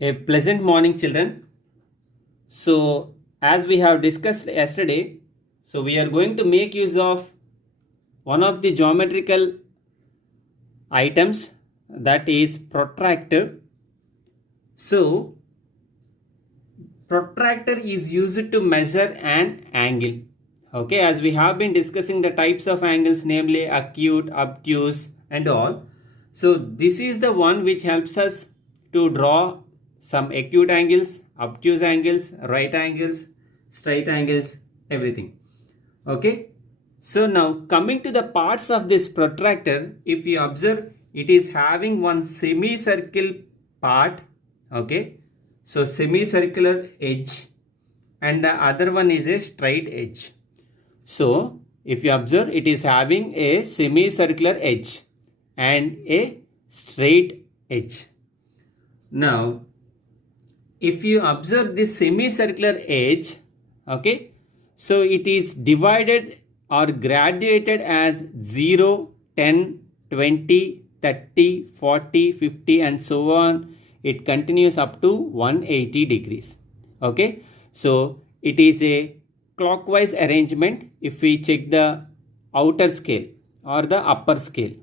A pleasant morning, children. So, as we have discussed yesterday, so we are going to make use of one of the geometrical items, that is protractor. So, protractor is used to measure an angle. Okay, as we have been discussing the types of angles, namely acute, obtuse, and all. So, this is the one which helps us to draw some acute angles, obtuse angles, right angles, straight angles, everything. Okay. So now coming to the parts of this protractor, if you observe, it is having one semicircle part. Okay. So semicircular edge, and the other one is a straight edge. So if you observe, it is having a semicircular edge and a straight edge. Now if you observe this semicircular edge, okay, so it is divided or graduated as 0, 10, 20, 30, 40, 50 and so on. It continues up to 180 degrees. Okay, so it is a clockwise arrangement if we check the outer scale or the upper scale.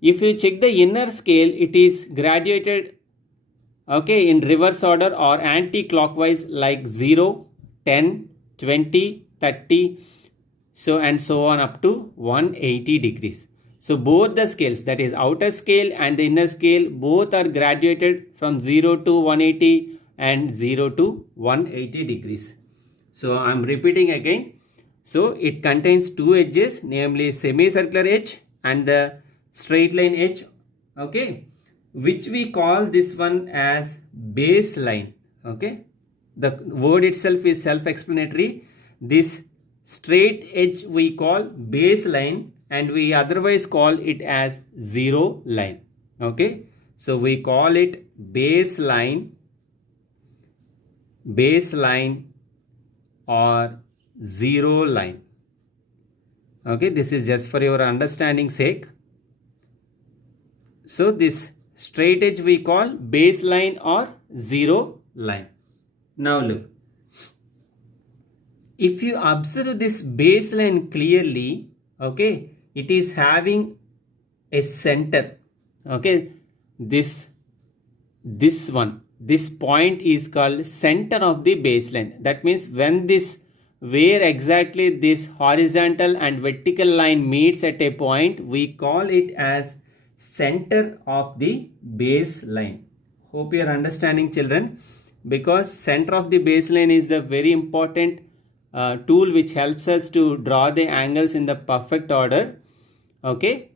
If you check the inner scale, it is graduated, okay, in reverse order or anti-clockwise, like 0, 10, 20, 30, so and so on up to 180 degrees. So both the scales, that is outer scale and the inner scale, both are graduated from 0 to 180 and 0 to 180 degrees. So I am repeating again. So it contains two edges, namely semicircular edge and the straight line edge, okay, which we call this one as baseline. Okay, the word itself is self-explanatory. This straight edge we call baseline, and we otherwise call it as zero line. Okay, so we call it baseline or zero line. Okay, this is just for your understanding sake. So this straight edge we call baseline or zero line. Now look, if you observe this baseline clearly, okay, it is having a center. Okay, this point is called center of the baseline. That means when this, where exactly this horizontal and vertical line meets at a point, we call it as center of the baseline. Hope you are understanding, children, because center of the baseline is the very important tool which helps us to draw the angles in the perfect order. Okay,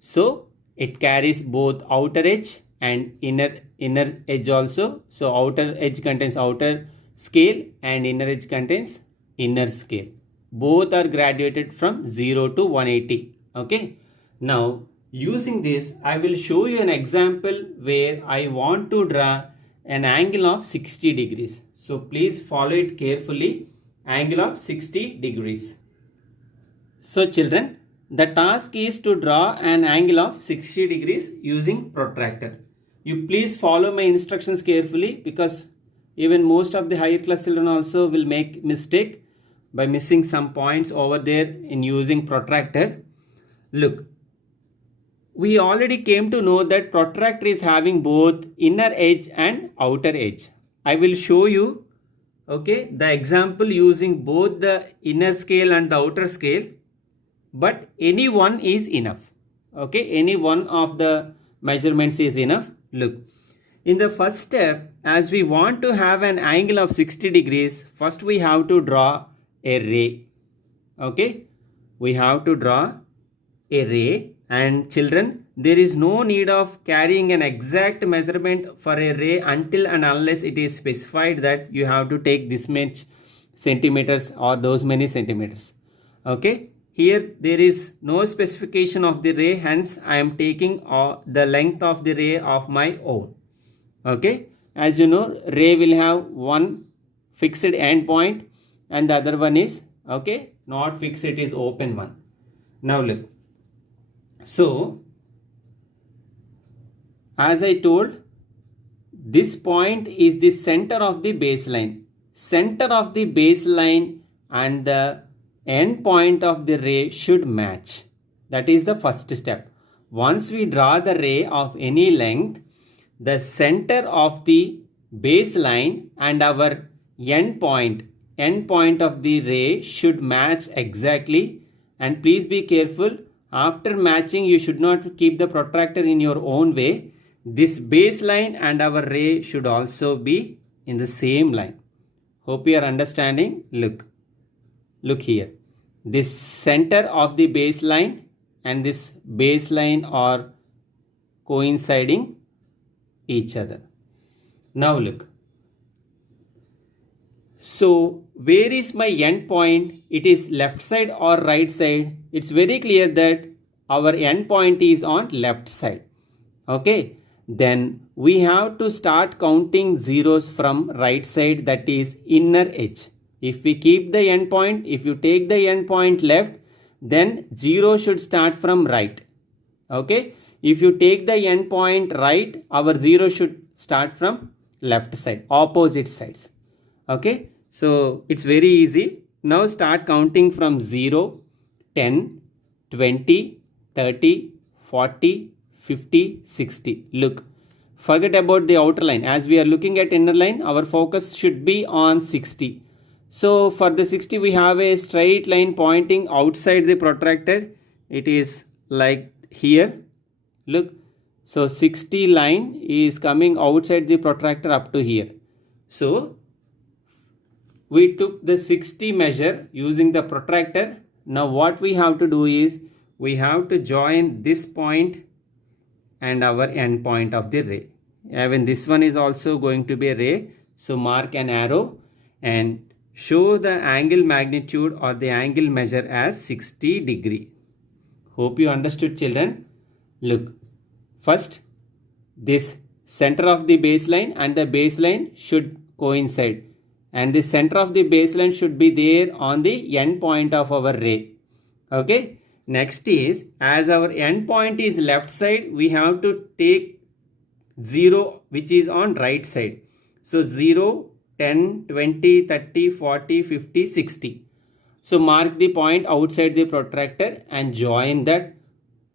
so it carries both outer edge and inner edge also. So outer edge contains outer scale and inner edge contains inner scale. Both are graduated from 0 to 180. Okay, now using this, I will show you an example where I want to draw an angle of 60 degrees. So please follow it carefully. Angle of 60 degrees. So children, the task is to draw an angle of 60 degrees using protractor. You please follow my instructions carefully, because even most of the higher class children also will make mistake by missing some points over there in using protractor. Look, we already came to know that protractor is having both inner edge and outer edge. I will show you, okay, the example using both the inner scale and the outer scale, but any one is enough. Okay, any one of the measurements is enough. Look, in the first step, as we want to have an angle of 60 degrees, first we have to draw a ray. Okay, we have to draw a ray. And children, there is no need of carrying an exact measurement for a ray until and unless it is specified that you have to take this much centimeters or those many centimeters. Okay, here there is no specification of the ray, hence I am taking the length of the ray of my own. Okay, as you know, ray will have one fixed end point and the other one is, okay, not fixed, it is open one. Now look, so as I told, this point is the center of the baseline. Center of the baseline and the end point of the ray should match. That is the first step. Once we draw the ray of any length, the center of the baseline and our end point of the ray should match exactly. And please be careful, after matching you should not keep the protractor in your own way. This baseline and our ray should also be in the same line. Hope you are understanding. Look here. This center of the baseline and this baseline are coinciding each other. Now look. So where is my end point? It is left side or right side? It's very clear that our end point is on left side. Okay. Then we have to start counting zeros from right side, that is inner edge. If we keep the end point, if you take the end point left, then 0 should start from right. Okay. If you take the end point right, our 0 should start from left side, opposite sides. Okay. So it's very easy. Now start counting from 0, 10, 20, 30, 40, 50, 60. Look, forget about the outer line. As we are looking at inner line, our focus should be on 60. So for the 60, we have a straight line pointing outside the protractor. It is like here. Look, so 60 line is coming outside the protractor up to here. So we took the 60 measure using the protractor. Now what we have to do is we have to join this point and our end point of the ray. Even this one is also going to be a ray. So mark an arrow and show the angle magnitude or the angle measure as 60 degree. Hope you understood, children. Look, first this center of the baseline and the baseline should coincide. And the center of the baseline should be there on the end point of our ray. Okay. Next is, as our end point is left side, we have to take 0 which is on right side. So 0, 10, 20, 30, 40, 50, 60. So mark the point outside the protractor and join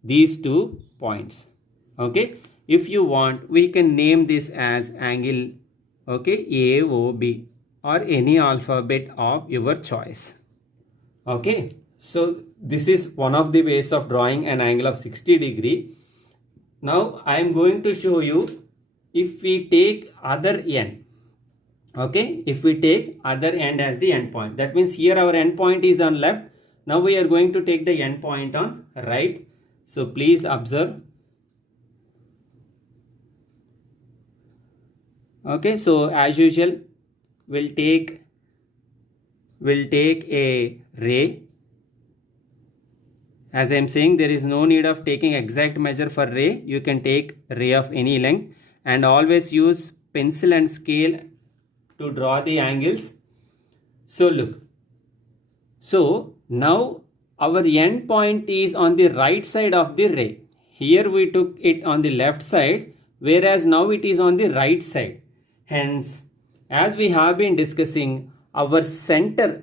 these 2 points. Okay. If you want, we can name this as angle, okay, AOB or any alphabet of your choice. Okay. So this is one of the ways of drawing an angle of 60 degree. Now I am going to show you if we take other end. Okay, if we take other end as the end point, that means here our end point is on left. Now we are going to take the end point on right. So please observe. Okay, so as usual, we'll take a ray. As I am saying, there is no need of taking exact measure for ray. You can take ray of any length and always use pencil and scale to draw the angles. So look. So now our end point is on the right side of the ray. Here we took it on the left side, whereas now it is on the right side. Hence, as we have been discussing, our center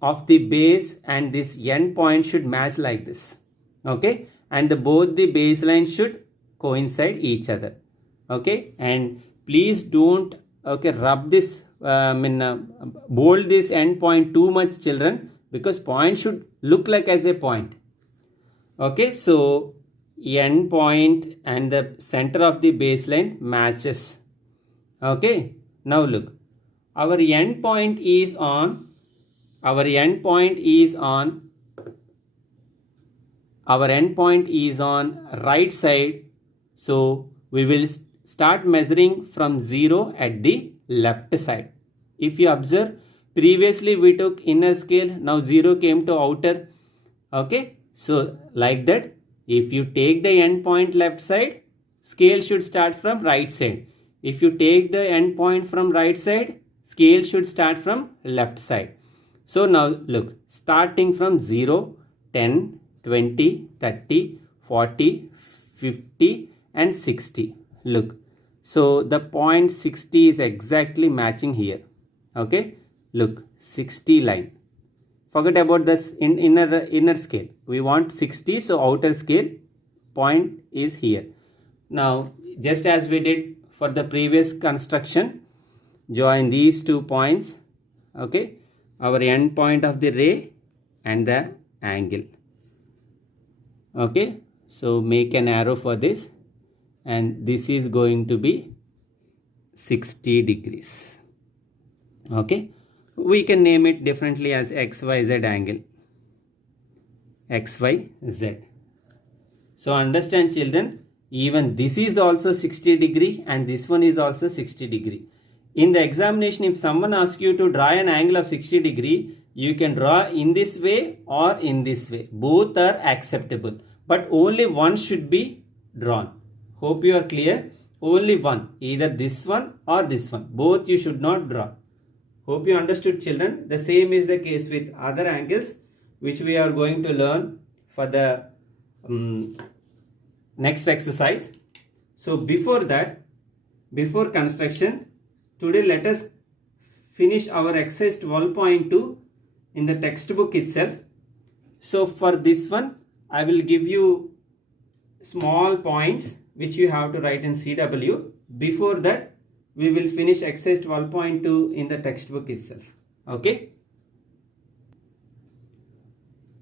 of the base and this end point should match like this. Okay, and both the baseline should coincide each other. Okay, and please don't rub this bold this end point too much, children, because point should look like as a point. Okay, so end point and the center of the baseline matches. Okay, now look, our end point is on right side. So we will start measuring from 0 at the left side. If you observe, previously we took inner scale, now 0 came to outer. Okay, so like that, if you take the end point left side, scale should start from right side. If you take the end point from right side, scale should start from left side. So now look, starting from 0, 10, 20, 30, 40, 50 and 60. Look, So the point 60 is exactly matching here. Okay, look, 60 line. Forget about this inner scale. We want 60, so outer scale point is here. Now, just as we did for the previous construction, join these 2 points. Okay, our end point of the ray and the angle. Okay, so make an arrow for this, and this is going to be 60 degrees. Okay, we can name it differently as XYZ angle. XYZ. So understand, children, even this is also 60 degree and this one is also 60 degree. In the examination, if someone asks you to draw an angle of 60 degree, you can draw in this way or in this way. Both are acceptable, but only one should be drawn. Hope you are clear. Only one, either this one or this one. Both you should not draw. Hope you understood, children. The same is the case with other angles, which we are going to learn for the next exercise. So before that, before construction, today let us finish our exercise 12.2 in the textbook itself. So for this one, I will give you small points which you have to write in CW. Before that, we will finish exercise 12.2 in the textbook itself. Okay.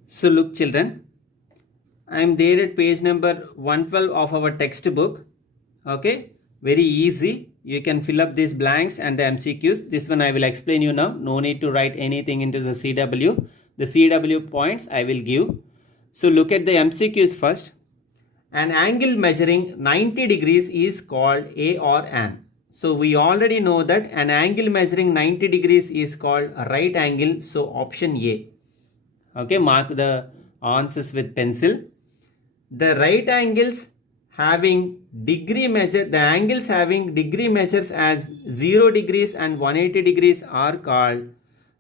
So look, children, I am there at page number 112 of our textbook. Okay, very easy. You can fill up these blanks and the MCQs. This one I will explain you now. No need to write anything into the CW. The CW points I will give. So look at the MCQs first. An angle measuring 90 degrees is called A or an. So we already know that an angle measuring 90 degrees is called a right angle. So option A. Okay, mark the answers with pencil. The right angles having degree measure, the angles having degree measures as 0 degrees and 180 degrees are called,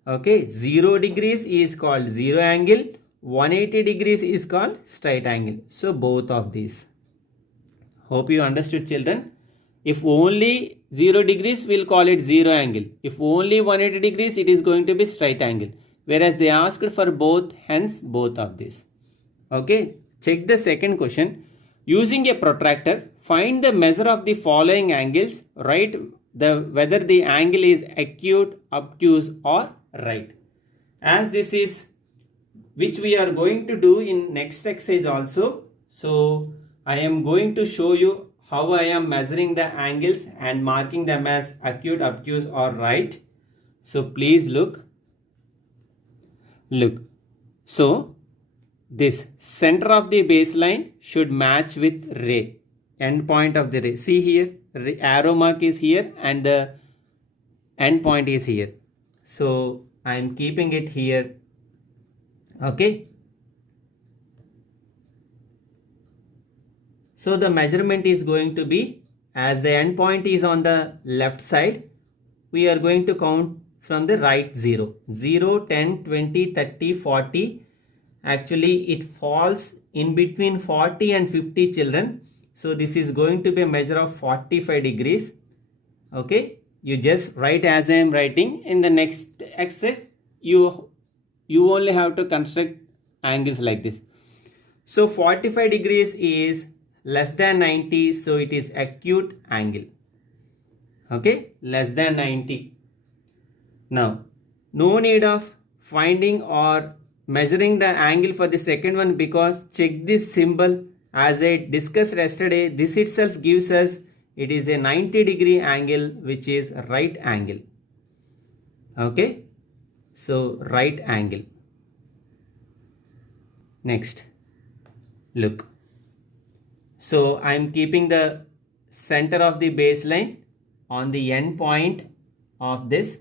okay, 0 degrees is called zero angle, 180 degrees is called straight angle. So both of these. Hope you understood, children. If only 0 degrees, we'll call it zero angle. If only 180 degrees, it is going to be straight angle. Whereas they asked for both, hence both of these. Okay, check the second question. Using a protractor, find the measure of the following angles. Write whether the angle is acute, obtuse or right. As this is which we are going to do in next exercise also. So I am going to show you how I am measuring the angles and marking them as acute, obtuse or right. So please look. Look. So this center of the baseline should match with ray, end point of the ray. See here, arrow mark is here and the end point is here. So I am keeping it here. Okay. So the measurement is going to be, as the end point is on the left side, we are going to count from the right 0. 0, 10, 20, 30, 40. Actually, it falls in between 40 and 50, children. So this is going to be a measure of 45 degrees. Okay. You just write as I am writing. In the next exercise, you only have to construct angles like this. So 45 degrees is less than 90. So it is acute angle. Okay. Less than 90. Now, no need of finding or measuring the angle for the second one, because check this symbol. As I discussed yesterday, this itself gives us it is a 90 degree angle, which is right angle. Okay. So right angle. Next, look. So I am keeping the center of the baseline on the end point of this.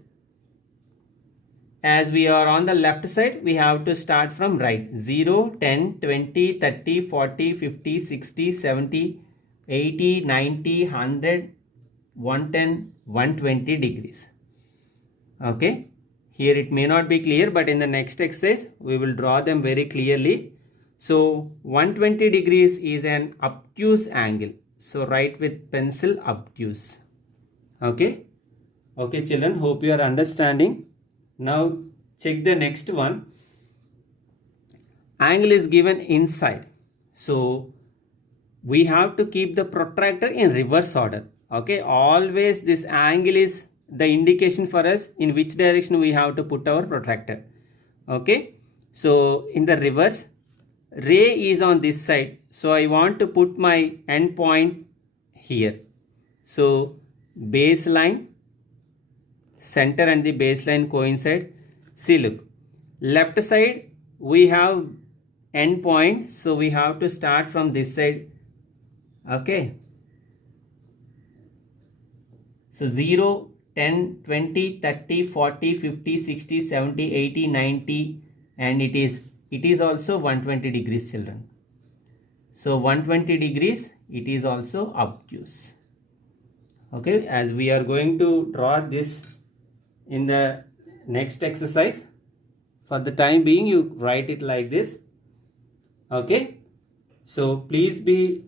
As we are on the left side, we have to start from right. 0, 10, 20, 30, 40, 50, 60, 70, 80, 90, 100, 110, 120 degrees. Okay. Here it may not be clear, but in the next exercise, we will draw them very clearly. So 120 degrees is an obtuse angle. So write with pencil obtuse. Okay. Okay children, hope you are understanding. Now check the next one. Angle is given inside. So we have to keep the protractor in reverse order. Okay, always this angle is the indication for us in which direction we have to put our protractor. Okay, so in the reverse, ray is on this side, so I want to put my end point here. So baseline, center and the baseline coincide. See, look, left side we have end point, so we have to start from this side. Okay, so 0, 10, 20, 30, 40, 50, 60, 70, 80, 90, and it is also 120 degrees children. So 120 degrees, it is also obtuse. Okay, as we are going to draw this in the next exercise, for the time being you write it like this. Okay, so please be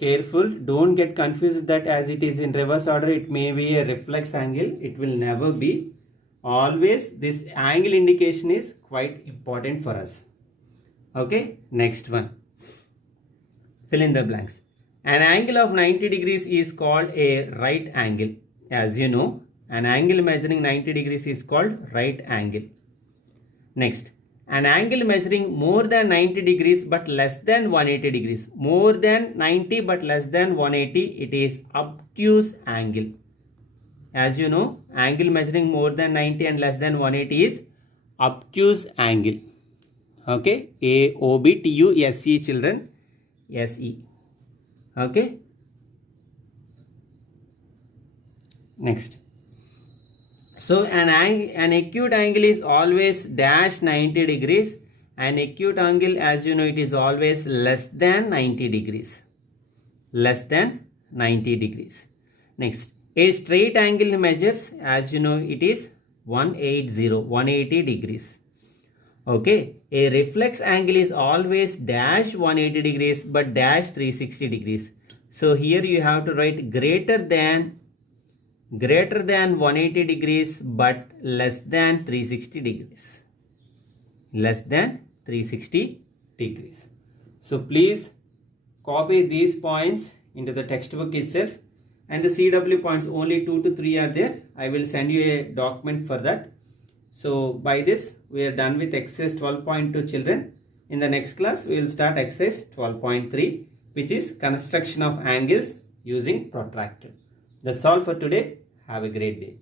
careful, don't get confused that as it is in reverse order it may be a reflex angle. It will never be. Always this angle indication is quite important for us. Okay, next one, fill in the blanks. An angle of 90 degrees is called a right angle. As you know, an angle measuring 90 degrees is called right angle. Next, an angle measuring more than 90 degrees but less than 180 degrees. More than 90 but less than 180, it is obtuse angle. As you know, angle measuring more than 90 and less than 180 is obtuse angle. Okay, A-O-B-T-U-S-E children, S-E. Okay. Next. So an acute angle is always dash 90 degrees. An acute angle, as you know, it is always less than 90 degrees. Less than 90 degrees. Next, a straight angle measures, as you know, it is 180 degrees. Okay, a reflex angle is always dash 180 degrees but dash 360 degrees. So here you have to write greater than 180 degrees but less than 360 degrees. Less than 360 degrees. So please copy these points into the textbook itself, and the CW points only 2 to 3 are there. I will send you a document for that. So by this we are done with exercise 12.2 children. In the next class we will start exercise 12.3, which is construction of angles using protractor. That's all for today. Have a great day.